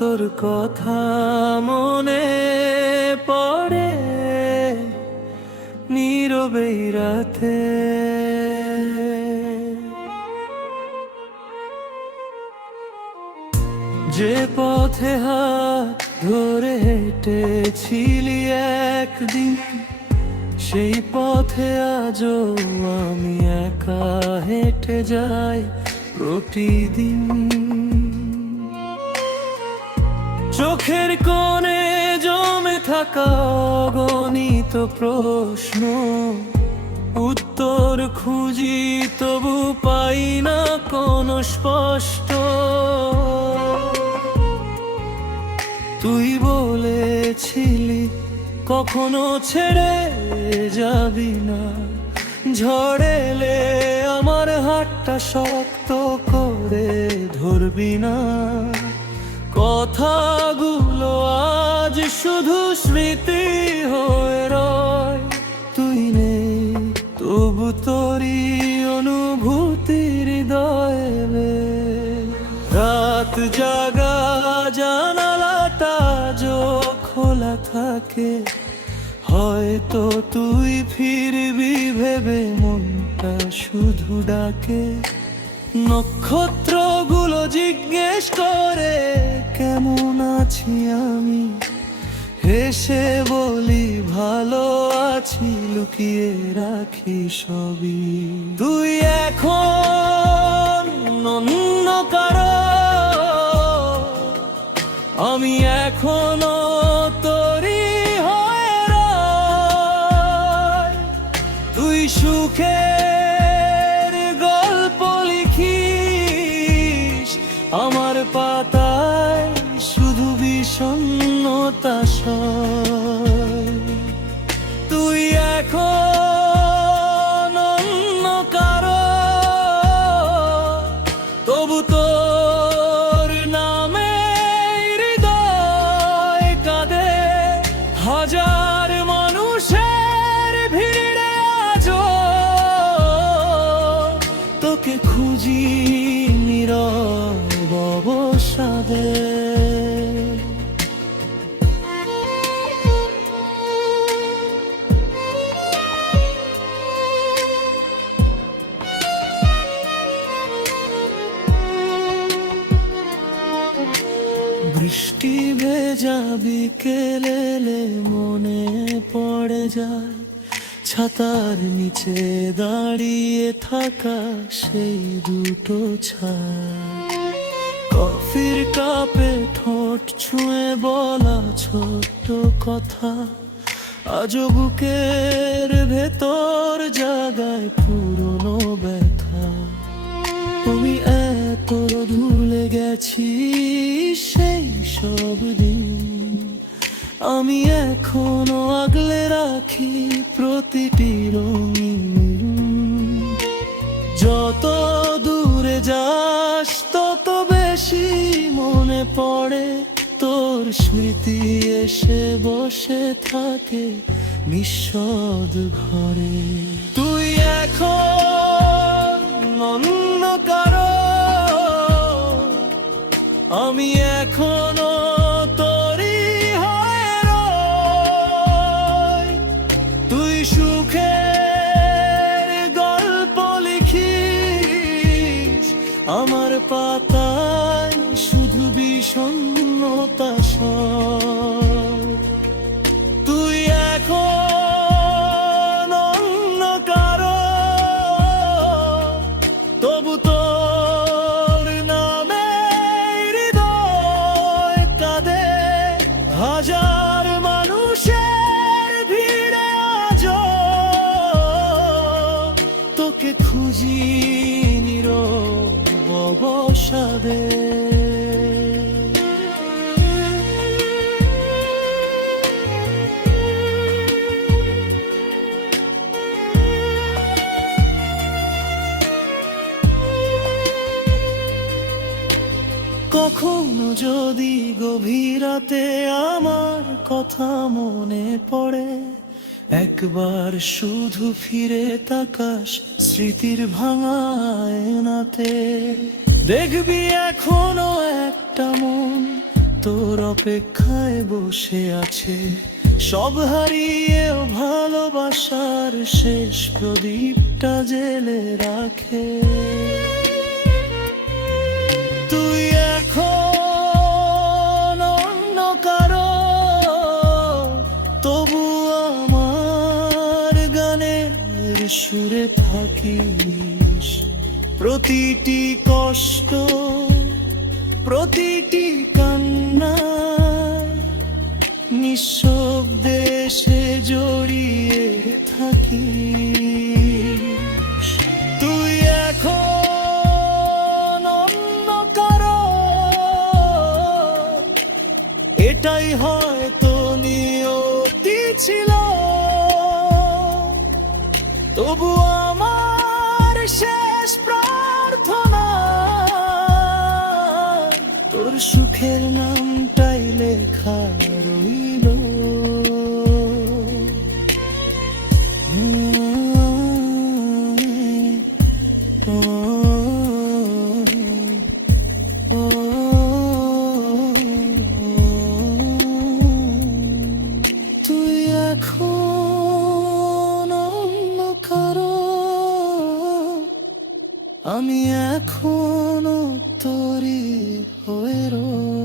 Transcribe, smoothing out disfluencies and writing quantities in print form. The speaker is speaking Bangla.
তোর কথা মনে পড়ে নীরবে রাতে। যে পথে হাত ধরে হেঁটেছিলি একদিন, সেই পথে আজও আমি একা হেঁটে যাই প্রতিদিন। চোখের কোণে জমে থাকা অগণিত প্রশ্ন, উত্তর খুঁজি তবু পাই না কোনো স্পষ্ট। তুই বলেছিলি কখনো ছেড়ে যাবি না, ঝড় এলে আমার হাতটা শক্ত করে ধরবি না। কথাগুলো আজ শুধু স্মৃতি হয়ে রয়, তুই নেই তবু তোরই অনুভূতি হৃদয়ে। রাত জাগা জানালাটা যো খোলা থাকে, হয়তো তুই ফিরবি ভেবে মনটা শুধু ডাকে। নক্ষত্রগুলো জিজ্ঞেস করে কেমন আছি আমি, হেসে বলি ভালো আছি, লুকিয়ে রাখি সবই। তুই এখন অন্য কারো, আমি এখনো তোরই হয়ে রই। তুই সুখের গল্প লিখিস আমার পাতায়, শুধু বিষণ্ণতা সয়। তুই এখন অন্য কারো, তবু তোর নামে হৃদয় কাঁদে। হাজার মানুষের ভিড়ে আজও তোকে খুঁজি নীরব অবসাদে। বৃষ্টি ভেজা বিকেলে মনে পড়ে যায়, ছাতার নিচে দাঁড়িয়ে থাকা সেই দুটো ছায়া। কফির কাপে ঠোঁট ছুঁয়ে বলা ছোট্ট কথা, আজও বুকের ভেতর জাগায় পুরনো ব্যথা। তুমি এত ভুলে গেছি সেই সব দিন, আমি এখনো আগলে রাখি প্রতিটি রঙিন। যত দূরে যাস তত বেশি মনে পড়ে তোর স্মৃতি, এসে বসে থাকে নিঃশব্দ ঘরে। তুই এখন অন্য কারো, আমি এখনো তোরই হয়ে রই। তুই সুখের গল্প লিখিস আমার পাতায়, শুধু বিষণ্ণতা সয়। তুই এখন অন্য কারো, তবু তোর নামে হৃদয় কাঁদে। হাজার মানুষের ভিড়ে আজও তোকে খুঁজি নীরব অবসাদে। কখনো যদি গভীর রাতে আমার কথা মনে পড়ে, একবার শুধু ফিরে তাকাস স্মৃতির ভাঙা আয়নাতে। দেখবি এখনো একটা মন তোর অপেক্ষায় বসে আছে, সব হারিয়েও ভালোবাসার শেষ প্রদীপটা জেলে রাখে। তুই এখন অন্য কারো, তবু আমার গানের সুরে থাকিস। প্রতিটি কষ্ট, প্রতিটি কান্না নিঃশব্দে সে জড়িয়ে থাকিস। তুই এখন অন্য কারো, এটাই হয়তো নিয়তি ছিল, তবু আমার শেষ প্রার্থনা তোর সুখের নামটাই লেখা রইল। তুই এখন অন্য কারো, আমি এখনো তোরই হয়ে রই।